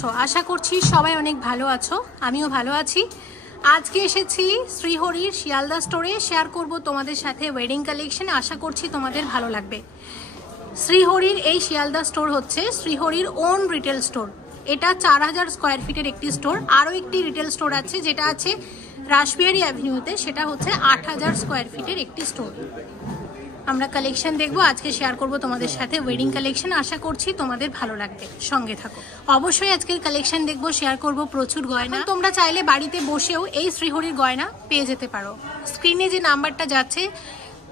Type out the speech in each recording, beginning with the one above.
আছো? আশা করছি সবাই অনেক ভালো আছো, আমিও ভালো আছি। আজকে এসেছি শ্রীহরির শিয়ালদা স্টোরে, শেয়ার করব তোমাদের সাথে ওয়েডিং কালেকশন। আশা করছি তোমাদের ভালো লাগবে। শ্রীহরির এই শিয়ালদা স্টোর হচ্ছে শ্রীহরির ওন রিটেল স্টোর। এটা 4000 স্কোয়ার ফিটের একটি স্টোর। আরও একটি রিটেল স্টোর আছে যেটা আছে রাসবিহারী অ্যাভিনিউতে, সেটা হচ্ছে 8000 স্কোয়ার ফিটের একটি স্টোর। আমরা কালেকশন দেখবো, আজকে শেয়ার করব তোমাদের সাথে ওয়েডিং কালেকশন। আশা করছি তোমাদের ভালো লাগবে, সঙ্গে থাকো। অবশ্যই আজকের কালেকশন দেখবো, শেয়ার করব প্রচুর গয়না। তোমরা চাইলে বাড়িতে বসেও এই শ্রীহরির গয়না পেয়ে যেতে পারো। স্ক্রিনে যে নাম্বারটা যাচ্ছে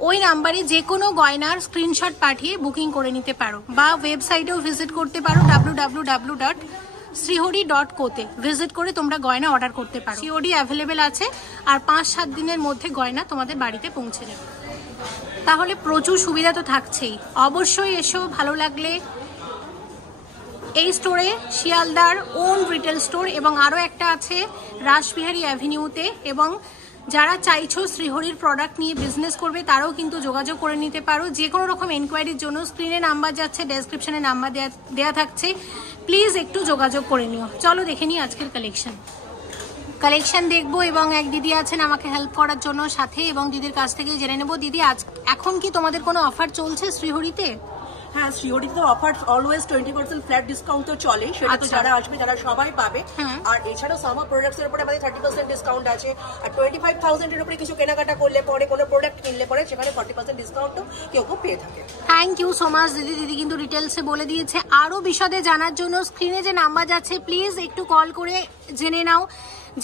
ওই নাম্বারে যে কোনো গয়নার স্ক্রিনশট পাঠিয়ে বুকিং করে নিতে পারো, বা ওয়েবসাইটেও ভিজিট করতে পারো www.srihori.co-তে ভিজিট করে তোমরা গয়না অর্ডার করতে পারো। সিওডি অ্যাভেলেবেল আছে, আর 5-7 দিনের মধ্যে গয়না তোমাদের বাড়িতে পৌঁছে যাবে। তাহলে প্রচুর সুবিধা তো থাকছেই। অবশ্যই এসো, ভালো লাগলে। এই স্টোরে শিয়ালদার ওন রিটেল স্টোর এবং আরও একটা আছে রাসবিহারী অ্যাভিনিউতে। এবং যারা চাইছো শ্রীহরির প্রোডাক্ট নিয়ে বিজনেস করবে তারাও কিন্তু যোগাযোগ করে নিতে পারো। যে কোনো রকম এনকোয়ারির জন্য স্ক্রিনে নাম্বার যাচ্ছে, ডেসক্রিপশনে নাম্বার দেওয়া থাকছে, প্লিজ একটু যোগাযোগ করে নিও। চলো দেখে নিই আজকের কালেকশন দেখবো। এবং এক দিদি আছেন আমাকে হেল্প করার জন্য সাথে, এবং দিদির কাছ থেকে জেনে নেবো। দিদি, এখন কি তোমাদের কোনো অফার চলছে শ্রীহরিতে? হ্যাঁ, শ্রীহরিতে অফার অলওয়েজ 20% ফ্ল্যাট ডিসকাউন্ট তো চলে, সেটা তো যারা আসবে তারা সবাই পাবে। আর এছাড়াও সামার প্রোডাক্টস এর উপরে আমাদের 30% ডিসকাউন্ট আছে। আর 25,000 এর উপরে কিছু কেনাকাটা করলে পরে, কোনো প্রোডাক্ট কিনলে পরে সেখানে 40% ডিসকাউন্টও কেউ পেয়ে থাকে। থ্যাংক ইউ সো মাচ দিদি। দিদি কিন্তু ডিটেলসে বলে দিয়েছে। আরো বিশদে জানার জন্য স্ক্রিনে যে নাম্বার যাচ্ছে প্লিজ একটু কল করে জেনে নাও।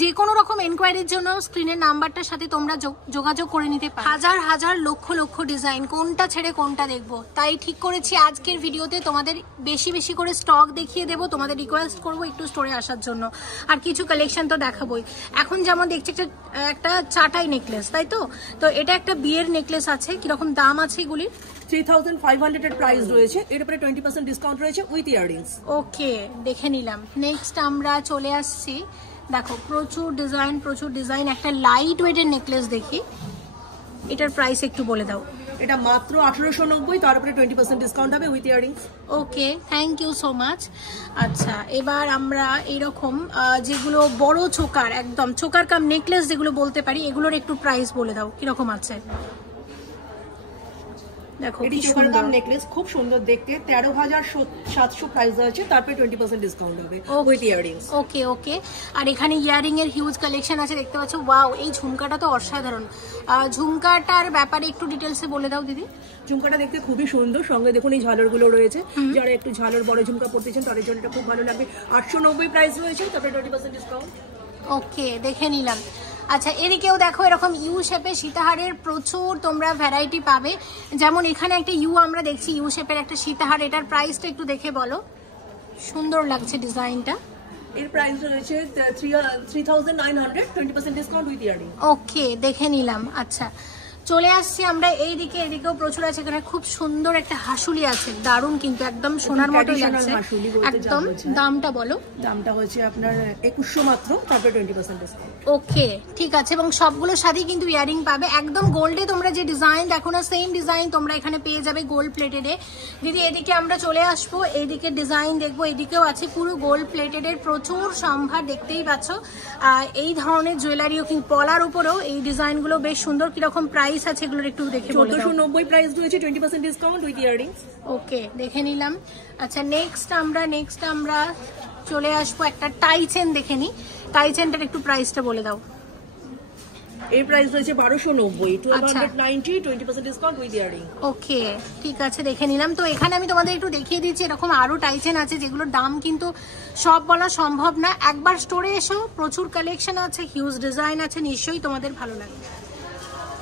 যে কোনো রকম এনকোয়ারির জন্য স্ক্রিনের নাম্বারটার সাথে তোমরা যোগাযোগ করে নিতে পারো। হাজার হাজার লক্ষ লক্ষ ডিজাইন, কোনটা ছেড়ে কোনটা দেখবো, তাই ঠিক করেছি আজকের ভিডিওতে তোমাদের বেশি বেশি করে স্টক দেখিয়ে দেবো। তোমাদের রিকোয়েস্ট করবো একটু স্টোরে আসার জন্য, আর কিছু কালেকশন তো দেখাবোই। এখন যেমন দেখছি একটা চাটাই নেকলেস, তাই তো? তো এটা একটা বিয়ের নেকলেস আছে, কিরকম দাম আছে এগুলির? 3500 এর প্রাইস রয়েছে, এর উপরে 20% ডিসকাউন্ট রয়েছে উইথ ইয়াররিংস। ওকে, দেখে নিলাম। নেক্সট আমরা চলে আসছি, দেখো প্রচুর ডিজাইন। একটা লাইট ওয়েটের নেকলেস দেখি, এটার প্রাইস একটু বলে দাও। এটা মাত্র 1890, তার উপরে 20% ডিসকাউন্ট হবে with earrings. Okay, thank you so much. আচ্ছা, এবার আমরা এইরকম যেগুলো বড় চোকার, একদম চোকার কাম নেকলেস যেগুলো বলতে পারি, এগুলোর একটু প্রাইস বলে দাও কিরকম আছে। দেখো এটি চোকার কাম নেকলেস, খুব সুন্দর দেখতে। 13,700 প্রাইস আছে, তারপরে 20% ডিসকাউন্ট হবে উইথ ইয়াররিংস। ওকে ওকে। আর এখানে ইয়ারিং এর হিউজ কালেকশন আছে, দেখতে পাচ্ছ। ওয়াও, এই ঝুমকাটা তো অসাধারণ। ঝুমকাটার ব্যাপারে একটু ডিটেলসে বলে দাও দিদি। ঝুমকাটা দেখতে খুবই সুন্দর, সঙ্গে দেখুন এই ঝালরগুলো রয়েছে। যারা একটু ঝালর বড় ঝুমকা পড়তেছেন তাদের জন্য এটা খুব ভালো লাগবে। 890 প্রাইস রয়েছে, তারপরে 20% ডিসকাউন্ট। ওকে, দেখে নিলাম। আচ্ছা, এদিকেও দেখো এরকম ইউ শেপে সীতাহারের প্রচুর তোমরা ভ্যারাইটি পাবে। যেমন এখানে একটা ইউ আমরা দেখছি, ইউ শেপের একটা সীতাহার। এটার প্রাইসটা একটু দেখে বলো। সুন্দর লাগছে ডিজাইনটা। এর প্রাইস রয়েছে 3900, 20% ডিসকাউন্ট উইথ ইয়াররিং। ওকে, দেখে নিলাম। আচ্ছা, চলে আসছি আমরা এইদিকে। এদিকেও প্রচুর আছে। এখানে খুব সুন্দর একটা হাসুলি আছে, দারুণ, কিন্তু একদম সোনার মতোই লাগছে একদম। দামটা বলো। দামটা হচ্ছে আপনার 2100 মাত্র, তারপরে 20% ডিসকাউন্ট। ওকে, ঠিক আছে। এবং সবগুলোর সাথেই কিন্তু ইয়ারিং পাবে। একদম গোল্ডে তোমরা যে ডিজাইন দেখো না, সেম ডিজাইন তোমরা এখানে পেয়ে যাবে গোল্ড প্লেটেডে। দিদি, এদিকে আমরা চলে আসবো, এইদিকে ডিজাইন দেখবো। এদিকেও আছে পুরো গোল্ড প্লেটেডের প্রচুর সম্ভার, দেখতেই পাচ্ছ। এই ধরনের জুয়েলারিও কিন্তু পলার উপরেও এই ডিজাইনগুলো বেশ সুন্দর। কিরকম প্রাইস আছে এগুলোর একটু দেখে বলো। 1490 প্রাইস রয়েছে, 20% ডিসকাউন্ট উইথ ইয়াররিংস। ওকে, দেখে নিলাম। আচ্ছা, নেক্সট আমরা চলে আসবো একটা টাই চেন দেখে নি। টাই চেনটার একটু প্রাইসটা বলে দাও। এর প্রাইস রয়েছে 1290, 1290, 20% ডিসকাউন্ট উইথ ইয়াররিং। ওকে, ঠিক আছে, দেখে নিলাম। তো এখানে আমি তোমাদের একটু দেখিয়ে দিচ্ছি, এরকম আরো টাই চেন আছে যেগুলোর দাম কিন্তু সব বলা সম্ভব না। একবার স্টোরে এসো, প্রচুর কালেকশন আছে, হিউজ ডিজাইন আছে, নিশ্চয়ই তোমাদের ভালো লাগবে।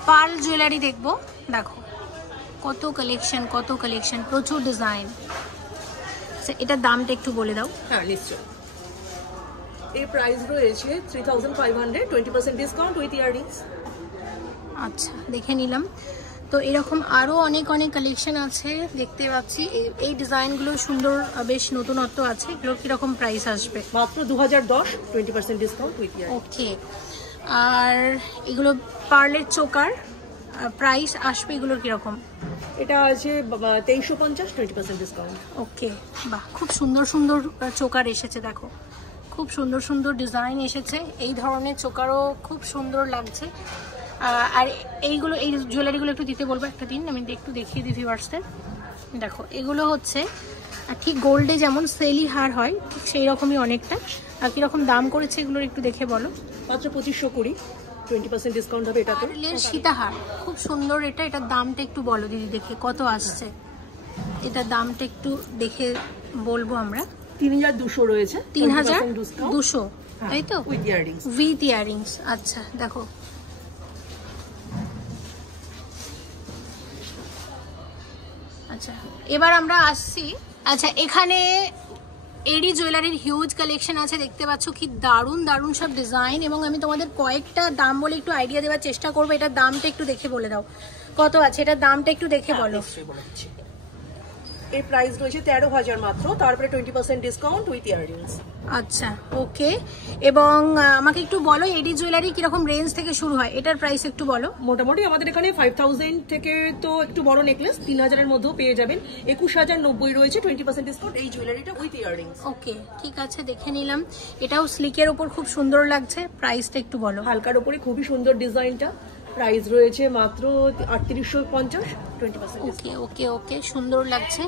পার্ল জুয়েলারি দেখবো, দেখো কত কালেকশন, প্রচুর ডিজাইন। এটার দামটা একটু বলে দাও। হ্যাঁ, নিশ্চয়ই। এর প্রাইস রয়েছে 3500, 20% ডিসকাউন্ট উইথ ইয়াররিংস। আচ্ছা, দেখে নিলাম। তো এরকম আরো অনেক কালেকশন আছে, দেখতে পাচ্ছি। এই ডিজাইনগুলো সুন্দর, বেশ নতুনত্ব আছে। এগুলো কিরকম প্রাইস আসবে? মাত্র 2010, 20% ডিসকাউন্ট উইথ ইয়াররিং। ওকে। আর এগুলো পার্লের চোকার, প্রাইস আসবে এগুলোর কিরকম? এটা আছে 2350, 20% ডিসকাউন্ট। ওকে, বাহ, খুব সুন্দর চোকার এসেছে দেখো। খুব সুন্দর সুন্দর ডিজাইন এসেছে, এই ধরনের চোকারও খুব সুন্দর লাগছে। আর এইগুলো, এই জুয়েলারিগুলো একটু দিতে বলবো একটা দিন, আমি একটু দেখিয়ে দিই ভিউয়ার্সদের। দেখো এগুলো হচ্ছে ঠিক গোল্ডে যেমন সেলি হার হয় ঠিক সেই রকমই অনেকটা। আর কিরকম দাম করেছে এগুলোর একটু দেখে বলো। মাত্র 2520, 20% ডিসকাউন্ট হবে এটাতে। সীতাহার খুব সুন্দর, এটার দামটা একটু বলো দিদি দেখে কত আসছে, এটার দামটা একটু দেখে বলবো আমরা। 3200 রয়েছে, 3200, তাই তো? With earrings. উইথ ইয়ারিংস, আচ্ছা দেখো আচ্ছা এবার আমরা আসছি। আচ্ছা এখানে এডি জুয়েলারির হিউজ কালেকশন আছে, দেখতে পাচ্ছ কি দারুণ দারুণ সব ডিজাইন। এবং আমি তোমাদের কয়েকটা দাম বলে একটু আইডিয়া দেওয়ার চেষ্টা করবো। এটার দামটা একটু দেখে বলে দাও কত আছে, এটার দামটা একটু দেখে বলো। এর প্রাইস রয়েছে 13000 মাত্র, তারপরে 20% ডিসকাউন্ট উইথ ইয়ারিংস। আচ্ছা ওকে, এবং আমাকে একটু বলো এডি জুয়েলারি কিরকম রেঞ্জ থেকে শুরু হয়, এটার প্রাইস একটু বলো। মোটামুটি আমাদের এখানে 5000 থেকে তো একটু বড় নেকলেস 3000 এর মধ্যেও পেয়ে যাবেন। 21090 রয়েছে 20% ডিসকাউন্ট এই জুয়েলারিটা উইথ ইয়ারিংস। ওকে ঠিক আছে, দেখে নিলাম। এটাও স্লিকের উপর খুব সুন্দর লাগছে, প্রাইসটা একটু বলো। হালকার উপরে খুবই সুন্দর ডিজাইনটা, প্রাইস রয়েছে মাত্র 3850, 20%। ওকে ওকে ওকে, সুন্দর লাগছে।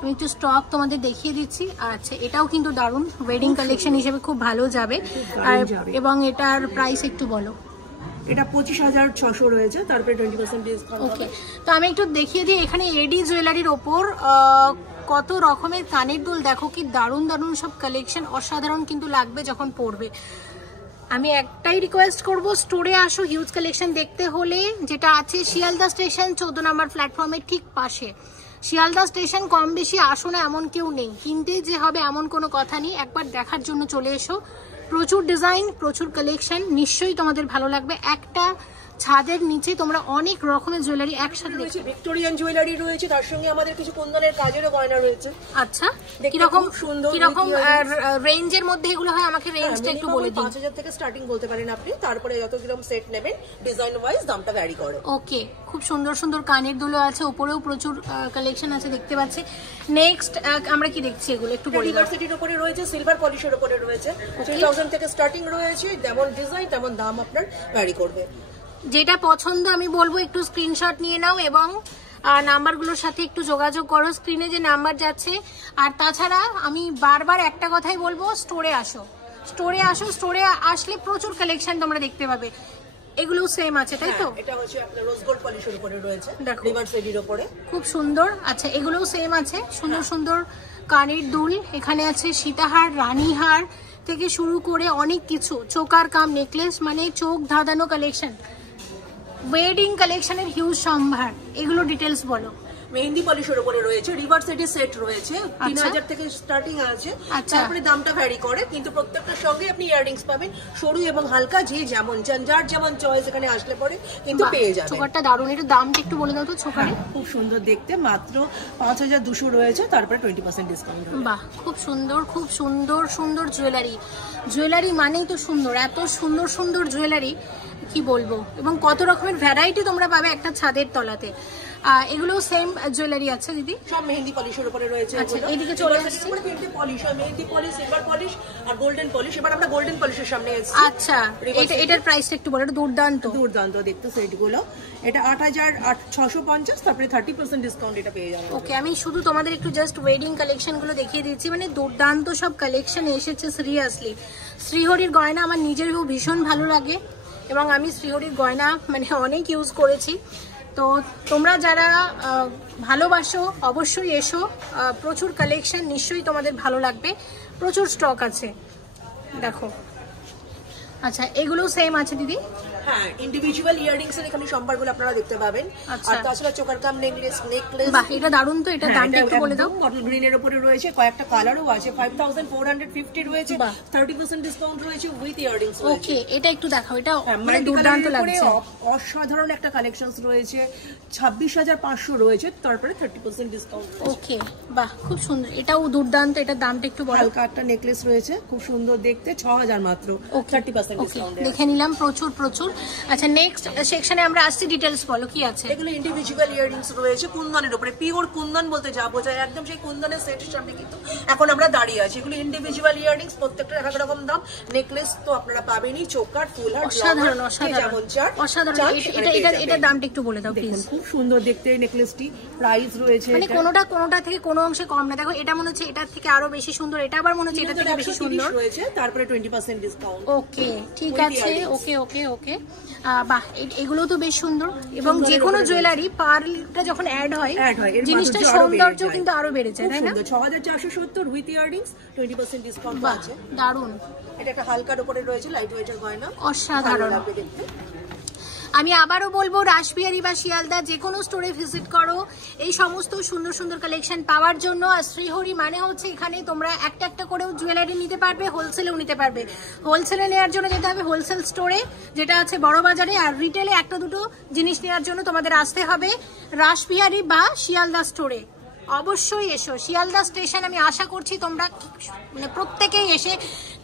আমি একটু স্টক তোমাদের দেখিয়ে দিচ্ছি। আচ্ছা এটাও কিন্তু দারুণ, ওয়েডিং কালেকশন হিসেবে খুব ভালো যাবে। আর এবং এটার প্রাইস একটু বলো। এটা 25600 রয়েছে, তারপরে 20% ডিসকাউন্ট। ওকে, তো আমি একটু দেখিয়ে দিই এখানে এডি জুয়েলারির ওপর কত রকমের কানের দুল, দেখো কি দারুণ দারুণ সব কালেকশন, অসাধারণ কিন্তু লাগবে যখন পরবে। আমি একটাই রিকোয়েস্ট করব, স্টোরে আসো হিউজ কালেকশন দেখতে হলে, যেটা আছে শিয়ালদা স্টেশন 14 নম্বর প্ল্যাটফর্মের ঠিক পাশে। শিয়ালদা স্টেশন কম বেশি আসো না এমন কেউ নেই, কিনতে যে হবে এমন কোনো কথা নেই, একবার দেখার জন্য চলে এসো। প্রচুর ডিজাইন, প্রচুর কালেকশন, নিশ্চয়ই তোমাদের ভালো লাগবে। একটা ছাদের নিচে তোমরা অনেক রকমের জুয়েলারি একসাথে রয়েছে, ভিক্টোরিয়ান জুয়েলারি রয়েছে, তার সঙ্গে আমাদের কিছু কুন্দনের কাজেরও গয়না রয়েছে। আচ্ছা কিরকম সুন্দর, কিরকম রেঞ্জের মধ্যে এগুলো হয়, আমাকে রেঞ্জটা একটু বলে দিন। 5000 থেকে স্টার্টিং বলতে পারেন আপনি, তারপরে যত কিরকম সেট নেবেন ডিজাইন ওয়াইজ দামটা ভ্যারি করে। ওকে, খুব সুন্দর সুন্দর কানের দুলো আছে, উপরেও প্রচুর কালেকশন আছে দেখতে পাচ্ছি। নেক্সট আমরা কি দেখছি এগুলো একটু বলি। ইউনিভার্সিটির উপরে রয়েছে, সিলভার পলিশের উপরে রয়েছে, 3000 থেকে স্টার্টিং রয়েছে, যেমন ডিজাইন তেমন দাম আপনার ভ্যারি করবে। যেটা পছন্দ আমি বলবো একটু স্ক্রিনশট নিয়ে নাও এবং নাম্বারগুলোর সাথে একটু যোগাযোগ করো, স্ক্রিনে যে নাম্বার যাচ্ছে। আর তাছাড়া আমি বারবার একটা কথাই বলবো, স্টোরে আসো, স্টোরে আসো। স্টোরে আসলে প্রচুর কালেকশন তোমরা দেখতে পাবে। এগুলো সেম আছে তাই তো? এটা হচ্ছে আপনার রোজ গোল্ড পলিশের উপরে রয়েছে, রিভার্স এডির উপরে, খুব সুন্দর। আচ্ছা এগুলোও সেম আছে, সুন্দর সুন্দর কানের দুল, এখানে আছে সীতাহার, রানীহার থেকে শুরু করে অনেক কিছু, চোকার কাম নেকলেস, মানে চোখ ধাঁধানো কালেকশন, ওয়েডিং কালেকশনের হিউজ সম্ভার। এগুলো ডিটেলস বলো। মেহেন্দি পলিশের উপরে রয়েছে, রিভার্স এডির সেট রয়েছে, 3000 থেকে স্টার্টিং আছে, তারপরে দামটা ভ্যারি করে, কিন্তু প্রত্যেকটার সঙ্গে আপনি ইয়াররিংস পাবেন, সরু এবং হালকা, যে যেমন যার যেমন চয়েস এখানে আসলে পরে কিন্তু পেয়ে যাবেন। ছোকারটা দারুণ, একটু দামটা একটু বলে দাও তো। ছোকারে খুব সুন্দর দেখতে, মাত্র 5200 রয়েছে, তারপরে 20% ডিসকাউন্ট। বাহ, খুব সুন্দর, খুব সুন্দর সুন্দর জুয়েলারি। জুয়েলারি মানেই তো সুন্দর, এত সুন্দর সুন্দর জুয়েলারি কি বলবো। এবং কত রকমের ভ্যারাইটি তোমরা পাবে একটা ছাদের তলাতে। এগুলো সেম জুয়েলারি আছে দিদি, সব মেহেন্দি পলিশের উপরে রয়েছে। আচ্ছা এদিকে চলে আসছে, তিনটে polish, mehendi polish, silver polish আর গোল্ডেন পলিশ। এবার আমরা গোল্ডেন পলিশের সামনে এসেছি। আচ্ছা এটার প্রাইসটা একটু বলো। এটা দুর্দান্ত দুর্দান্ত দেখতে সেটগুলো, এটা 8650, তারপরে 30% ডিসকাউন্ট এটা পেয়ে যাবে। ওকে, আমি শুধু তোমাদের একটু জাস্ট ওয়েডিং কালেকশন গুলো দেখিয়ে দিচ্ছি, মানে দুর্দান্ত সব কালেকশন এসেছে। সিরিয়াসলি শ্রীহরির গয়না আমার নিজেরও ভীষণ ভালো লাগে এবং আমি শ্রীহরির গয়না মানে অনেক ইউজ করেছি। তো তোমরা যারা ভালোবাসো অবশ্যই এসো, প্রচুর কালেকশন, নিশ্চয়ই তোমাদের ভালো লাগবে, প্রচুর স্টক আছে দেখো। আচ্ছা এগুলো সেম আছে দিদি? হ্যাঁ, ইন্ডিভিজুয়াল ইয়াররিংস এর এখানে সম্ভারগুলো আপনারা দেখতে পাবেন। আর তাছাড়া চোকার কাম নেকলেস। বাহ, এটা দারুণ তো। এটা দামটা একটু বলে দাও। বটল গ্রিন এর উপরে রয়েছে, কয়েকটা কালারও আছে, 5450 রয়েছে, 30% ডিসকাউন্ট রয়েছে উইথ ইয়াররিংস রয়েছে। ওকে, এটা একটু দেখাও, এটা মানে দুর্দান্ত লাগছে, অসাধারণ একটা কালেকশনস রয়েছে, 26500 রয়েছে, তারপরে 30% ডিসকাউন্ট। ওকে, বাহ খুব সুন্দর, এটাও দুর্দান্ত। এটার দামটা একটু বলো। হালকা একটা নেকলেস রয়েছে, খুব সুন্দর দেখতে, 6000 মাত্র, 30% ডিসকাউন্ট। দেখে নিলাম, প্রচুর প্রচুর। আচ্ছা নেক্সট সেকশনে আমরা আসছি, ডিটেলস বলো কি আছে। এগুলো ইন্ডিভিজুয়াল ইয়াররিংস রয়েছে কুন্দনের উপরে, পিওর কুন্দন বলতে যা বোঝায় একদম সেই কুন্দনের সেটের সামনে কিন্তু এখন আমরা দাঁড়িয়ে আছি। এগুলো ইন্ডিভিজুয়াল ইয়াররিংস, প্রত্যেকটা এক রকম দাম। নেকলেস তো আপনারা পাবেনই, চোকার, ফুল হার, অসাধারণ অসাধারণ অসাধারণ। এটা দামটা একটু বলে দাও প্লিজ। খুব সুন্দর দেখতে নেকলেসটি, প্রাইস রয়েছে মানে কোনোটা থেকে কোনো অংশে কম না। দেখো এটা মনে হচ্ছে এটার থেকে আরো বেশি সুন্দর, এটা আবার মনে হচ্ছে এটা থেকে বেশি সুন্দর রয়েছে, তারপরে 20% ডিসকাউন্ট। ওকে ঠিক আছে, ওকে ওকে ওকে। বাহ, এগুলো তো বেশ সুন্দর। এবং যে কোনো জুয়েলারি পার্লটা যখন অ্যাড হয় জিনিসটা সৌন্দর্য কিন্তু আরো বেড়ে যায়, তাই না? 6470 উইথ ইয়াররিংস, 20% ডিসকাউন্ট আছে। দারুন। এটা একটা হালকার উপরে রয়েছে, লাইট ওয়েটের গয়না, অসাধারণ। আমি আবারও বলবো রাসবিহারী বা শিয়ালদা যে কোনো স্টোরে ভিজিট করো এই সমস্ত সুন্দর সুন্দর কালেকশন পাওয়ার জন্য। আর শ্রীহরি মানে হচ্ছে এখানে তোমরা একটা একটা করেও জুয়েলারি নিতে পারবে, হোলসেলেও নিতে পারবে। হোলসেলে নেওয়ার জন্য যেতে হবে হোলসেল স্টোরে, যেটা আছে বড় বাজারে। আর রিটেলে একটা দুটো জিনিস নেওয়ার জন্য তোমাদের আসতে হবে রাসবিহারী বা শিয়ালদা স্টোরে। অবশ্যই এসো শিয়ালদা স্টেশন, আমি আশা করছি তোমরা মানে প্রত্যেকেই এসে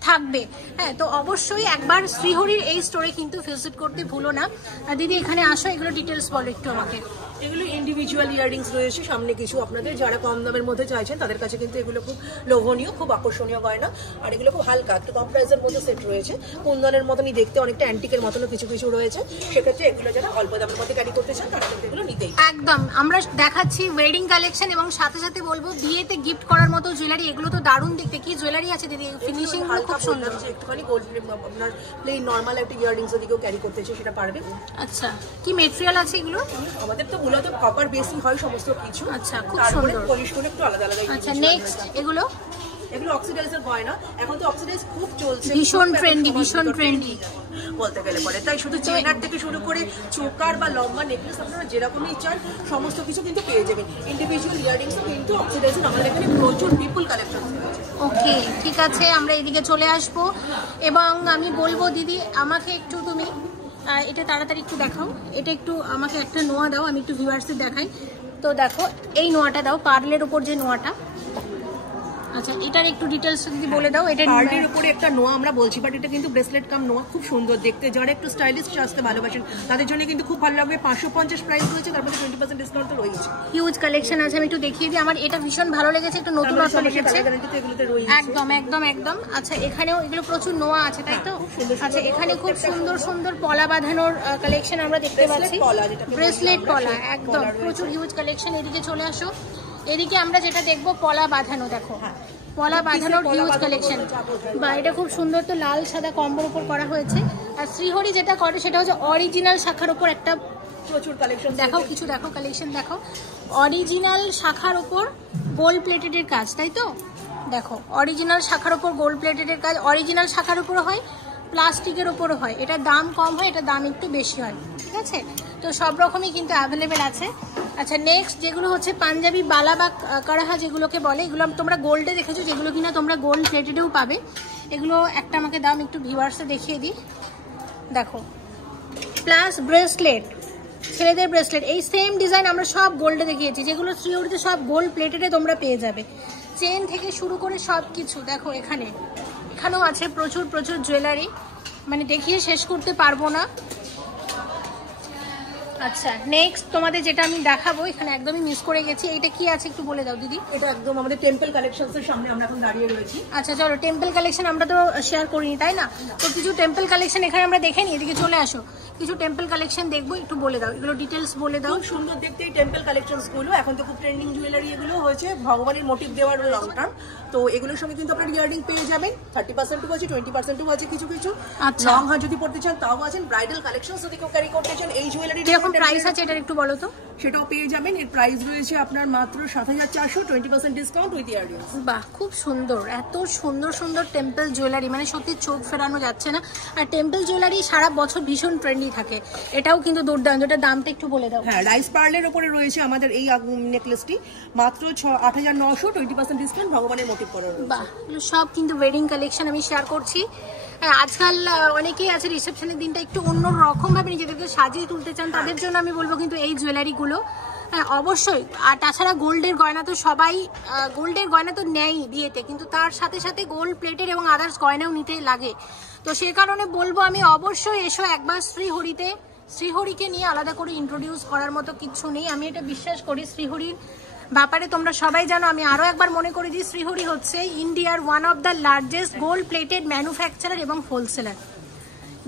থাকবে। হ্যাঁ, তো অবশ্যই একবার শ্রীহরির এই স্টোরে কিন্তু ভিজিট করতে ভুলো না। দিদি এখানে আসো, এগুলো ডিটেলস বলো একটু আমাকে। এগুলো ইন্ডিভিজুয়াল ইয়াররিংস রয়েছে, সামনে কিছু আপনাদের যারা কম দামের মধ্যে চাইছেন তাদের কাছে কিন্তু এগুলো খুব লোভনীয়, খুব আকর্ষণীয় গয়না। আর এগুলো খুব হালকা, একটু কম প্রাইসের মধ্যে সেট রয়েছে, কুন্দনের মতনই দেখতে, অনেকটা অ্যান্টিকের মতনও কিছু কিছু রয়েছে। সেক্ষেত্রে এগুলো যারা অল্প দামের মধ্যে ক্যারি করতে চান তারা কিন্তু এগুলো নিতেই। একদম আমরা দেখাচ্ছি ওয়েডিং কালেকশন, এবং সাথে সাথে বলবো বিয়েতে গিফট করার মতো জুয়েলারি। এগুলো তো দারুণ দেখতে। কি জুয়েলারি আছে দিদি? ফিনিশিং খুব সুন্দর, একটুখানি গোল্ড, আপনার প্লেন নরমাল একটা ইয়াররিংস যদি কেউ ক্যারি করতে চায় সেটা পারবে। আচ্ছা, কি মেটেরিয়াল আছে এগুলো? আমাদের তো মূলত কপার বেসই হয় সমস্ত কিছু। আচ্ছা, খুব সুন্দর। পলিশ করে একটু আলাদা আলাদা। আচ্ছা নেক্সট এগুলো অক্সিডাইজের গয়না, এখন তো অক্সিডাইজ খুব চলছে, ভীষণ ট্রেন্ডি বলতে গেলে পরে। তাই শুধু চেনার থেকে শুরু করে চোকার বা লম্বা নেকলেস আপনারা যেরকমই চান সমস্ত কিছু কিন্তু পেয়ে যাবেন। ইন্ডিভিজুয়াল ইয়াররিংসও কিন্তু অক্সিডাইজের আমাদের এখানে প্রচুর বিপুল কালেকশন আছে। ওকে ঠিক আছে, আমরা এদিকে চলে আসবো। এবং আমি বলবো দিদি আমাকে একটু তুমি এটা তাড়াতাড়ি একটু দেখাও। এটা একটু আমাকে একটা নোয়া দাও, আমি একটু ভিউয়ার্সদের দেখাই। তো দেখো এই নোয়াটা দাও, পার্লের উপর যে নোয়াটা। আচ্ছা এটার একটু ডিটেইলস যদি বলে দাও। এটা পার্লের উপরে একটা নোয়া আমরা বলছি, বাট এটা কিন্তু ব্রেসলেট কাম নোয়া, খুব সুন্দর দেখতে। যারা একটু স্টাইলিশ আসতে ভালোবাসেন তাদের জন্য কিন্তু খুব ভালো লাগবে। 550 প্রাইস রয়েছে, তারপরে 20% ডিসকাউন্ট তো রয়েছে। হিউজ কালেকশন আছে, আমি একটু দেখিয়ে দিই। আমার এটা ভীষণ ভালো লেগেছে, একটু নতুন আসলে এসেছে। একদম একদম একদম। আচ্ছা এখানেও এগুলো প্রচুর নোয়া আছে, তাই তো? আচ্ছা এখানে খুব সুন্দর সুন্দর পলা বাঁধানোর কালেকশন আমরা দেখতে পাচ্ছি, ব্রেসলেট পলা, একদম প্রচুর হিউজ কালেকশন। এদিকে চলে আসো, এদিকে আমরা যেটা দেখবো পলা বাঁধানো। দেখো পলা বাঁধানোর হিউজ কালেকশন, বা এটা খুব সুন্দর। তো লাল সাদা কম্বোর উপর করা হয়েছে। আর শ্রীহরি যেটা করে সেটা হচ্ছে অরিজিনাল শাখার উপর একটা প্রচুর কালেকশন দেখাও, কিছু দেখো কালেকশন দেখো। অরিজিনাল শাখার উপর গোল্ড প্লেটেডের কাজ, তাই তো? দেখো অরিজিনাল শাখার উপর গোল্ড প্লেটেডের কাজ, অরিজিনাল শাখার উপরও হয়, প্লাস্টিকের উপরও হয়। এটার দাম কম হয়, এটার দাম একটু বেশি হয়, ঠিক আছে? তো সব রকমই কিন্তু অ্যাভেলেবেল আছে। আচ্ছা নেক্সট যেগুলো হচ্ছে পাঞ্জাবি বালা বা কারাহা যেগুলোকে বলে, এগুলো তোমরা গোল্ডে দেখেছো, যেগুলো কিনা তোমরা গোল্ড প্লেটেডেও পাবে। এগুলো একটা আমাকে দাম একটু ভিউয়ার্সে দেখিয়ে দিই। দেখো প্লাস ব্রেসলেট, ছেলেদের ব্রেসলেট, এই সেম ডিজাইন আমরা সব গোল্ডে দেখিয়েছি, যেগুলো শ্রীহরিতে সব গোল্ড প্লেটেডে তোমরা পেয়ে যাবে। চেন থেকে শুরু করে সব কিছু দেখো। এখানেও আছে প্রচুর প্রচুর জুয়েলারি, মানে দেখিয়ে শেষ করতে পারবো না। আচ্ছা নেক্সট তোমাদের যেটা আমি দেখাবো, এখানে একদমই মিস করে গেছি, এটা কি আছে একটু বলে দাও দিদি। এটা একদম আমাদের টেম্পল কালেকশনস এর সামনে আমরা এখন দাঁড়িয়ে রয়েছি। আচ্ছা চলো, টেম্পল কালেকশন আমরা তো শেয়ার করিনি, তাই না? তো কিছু টেম্পল কালেকশন এখানে আমরা দেখে নিই। এদিকে চলে আসো, কিছু টেম্পল কালেকশন দেখবো, একটু বলে দাও এগুলো ডিটেলস বলে দাও। খুব সুন্দর দেখতে এই টেম্পল কালেকশনস গুলো, এখন তো খুব ট্রেন্ডিং জুয়েলারি এগুলো হয়েছে, ভগবানের মোটিভ দেওয়ার লং টার্ম। তো এগুলোর সঙ্গে কিন্তু আপনার ইয়াররিং পেয়ে যাবেন, 30% আছে, 20% আছে কিছু কিছু। আচ্ছা লং হার যদি পড়তে চান তাও আছেন, ব্রাইডাল কালেকশন যদি কেউ ক্যারি করতে চান এই জুয়েলারি যেরকম প্রাইস আছে এটা একটু বলো তো। সেটাও পেয়ে যাবেন। এর প্রাইস রয়েছে আপনার মাত্র 7400, 20% ডিসকাউন্ট উইথ ইয়াররিংস। বাহ খুব সুন্দর, এত সুন্দর সুন্দর টেম্পল জুয়েলারি, মানে সত্যি চোখ ফেরানো যাচ্ছে না। আর টেম্পল জুয়েলারি সারা বছর ভীষণ ট্রেন্ডি থাকে, এটাও কিন্তু দুর্দান্ত। এটার দামটা একটু বলে দাও। হ্যাঁ, রাইস পার্লের উপরে রয়েছে আমাদের এই নেকলেসটি, মাত্র 8900, 20% ডিসকাউন্ট, ভগবানের মোটিভ করা রয়েছে। বাহ, সব কিন্তু ওয়েডিং কালেকশন আমি শেয়ার করছি। আজকাল অনেকেই আছে রিসেপশনের দিনটা একটু অন্য রকম ভাবে নিজেদেরকে সাজিয়ে তুলতে চান, তাদের জন্য আমি বলবো কিন্তু এই জুয়েলারিগুলো। হ্যাঁ অবশ্যই। আর তাছাড়া গোল্ডের গয়না তো সবাই, গোল্ডের গয়না তো নেয় বিয়েতে, কিন্তু তার সাথে সাথে গোল্ড প্লেটের এবং আদার্স গয়নাও নিতে লাগে। তো সে কারণে বলবো আমি অবশ্যই এসো একবার শ্রীহরিতে। শ্রীহরিকে নিয়ে আলাদা করে ইন্ট্রোডিউস করার মতো কিছু নেই, আমি এটা বিশ্বাস করি। শ্রীহরির ব্যাপারে তোমরা সবাই জানো, আমি আরও একবার মনে করি যে শ্রীহরি হচ্ছে ইন্ডিয়ার one of the largest gold plated manufacturer এবং হোলসেলার।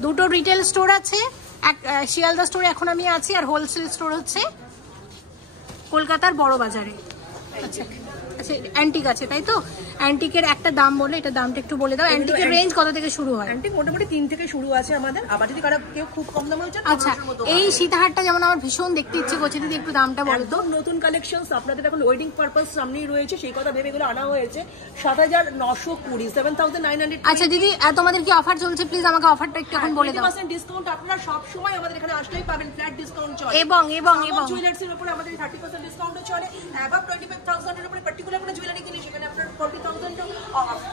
দুটো রিটেল স্টোর আছে, এক শিয়ালদা স্টোরে এখন আমি আছি, আর হোলসেল স্টোর হচ্ছে কলকাতার বড় বাজারে। আচ্ছা আচ্ছা, অ্যান্টিক আছে তাই তো? অ্যান্টিকের একটা দাম বলে, এটা দামটা একটু বলে দাও। অ্যান্টিকের রেঞ্জ কত থেকে শুরু হয়? অ্যান্টিক মোটামুটি 3 থেকে শুরু আছে আমাদের, আবার যদি কারো কেউ খুব কম দামে চান। আচ্ছা, এই সীতাহারটা যেমন আমার ভীষণ দেখতে ইচ্ছে করছে, দিদি একটু দামটা বলো তো। নতুন কালেকশনস আপনাদের এখন ওয়েডিং পারপাস সামনেই রয়েছে, সেই কথা ভেবে এগুলো আনা হয়েছে। 7,920, 7,900। আচ্ছা দিদি, তোমাদের কি অফার চলছে? প্লিজ আমাকে অফারটা একটু এখন বলে দাও। 20% ডিসকাউন্ট আপনারা সব সময় আমাদের এখানে আসলেই পাবেন, ফ্ল্যাট ডিসকাউন্ট চলে। এবং জুয়েলার্স এর উপরে আমাদের 30% ডিসকাউন্ট চলে। অ্যাবাভ 25,000 এর উপরে পার্টিকুলার কোনো জুয়েলারি কিনলে সেখানে আপনারা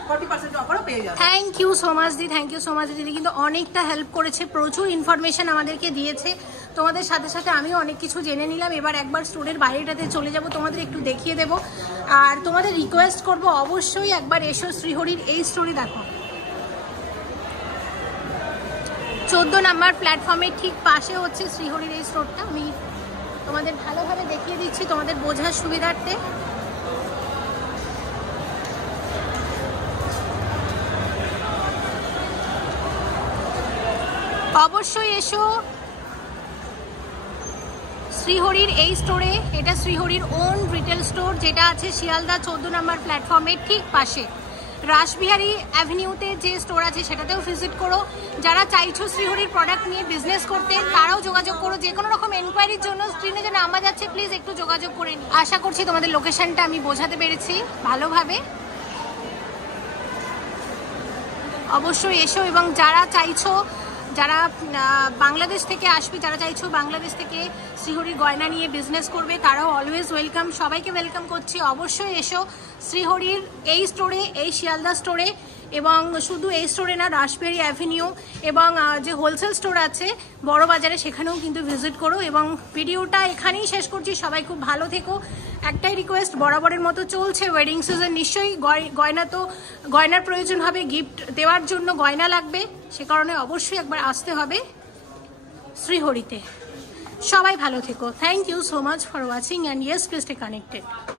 40% অফারও পেয়ে যাবেন। থ্যাংক ইউ সো মাচ দি, থ্যাংক ইউ সো মাচ দিদি, কিন্তু অনেকটা হেল্প করেছে, প্রচুর ইনফরমেশন আমাদেরকে দিয়েছে। তোমাদের সাথে সাথে আমিও অনেক কিছু জেনে নিলাম। এবার একবার স্টোরের বাইরেটাতে চলে যাব, তোমাদের একটু দেখিয়ে দেবো। আর তোমাদের রিকোয়েস্ট করব অবশ্যই একবার এসো শ্রীহরির এই স্টোরে দেখো। 14 নাম্বার প্ল্যাটফর্মের ঠিক পাশে হচ্ছে শ্রীহরির এই স্টোরটা। আমি তোমাদের ভালোভাবে দেখিয়ে দিচ্ছি তোমাদের বোঝার সুবিধার্থে। অবশ্যই এসো শ্রীহরির এই স্টোরে। এটা শ্রীহরির ওন রিটেল স্টোর, যেটা আছে শিয়ালদা 14 নাম্বার প্ল্যাটফর্মের ঠিক পাশে। রাসবিহারী অ্যাভিনিউতে যে স্টোর আছে সেটাতেও ভিজিট করো। যারা চাইছো শ্রীহরির প্রোডাক্ট নিয়ে বিজনেস করতে তারাও যোগাযোগ করো। যে কোনো রকম এনকোয়ারির জন্য স্ক্রিনে যে নাম্বার যাচ্ছে প্লিজ একটু যোগাযোগ করে নিই। আশা করছি তোমাদের লোকেশনটা আমি বোঝাতে পেরেছি ভালোভাবে। অবশ্যই এসো, এবং যারা চাইছো, যারা বাংলাদেশ থেকে আসবে, যারা চাইছো বাংলাদেশ থেকে শ্রীহরির গয়না নিয়ে বিজনেস করবে, তারাও অলওয়েজ ওয়েলকাম। সবাইকে ওয়েলকাম করছি। অবশ্যই এসো শ্রীহরির এই স্টোরে, এই শিয়ালদা স্টোরে। এবং শুধু এই স্টোরে না, রাসবিহারী অ্যাভিনিউ এবং যে হোলসেল স্টোর আছে বড় বাজারে, সেখানেও কিন্তু ভিজিট করো। এবং ভিডিওটা এখানেই শেষ করছি। সবাই খুব ভালো থেকো। একটাই রিকোয়েস্ট, বরাবরের মতো চলছে ওয়েডিং সিজন, নিশ্চয়ই গয়না তো গয়নার প্রয়োজন হবে, গিফট দেওয়ার জন্য গয়না লাগবে, সে কারণে অবশ্যই একবার আসতে হবে শ্রীহরিতে। সবাই ভালো থেকো। Thank you so much for watching, and yes please stay connected.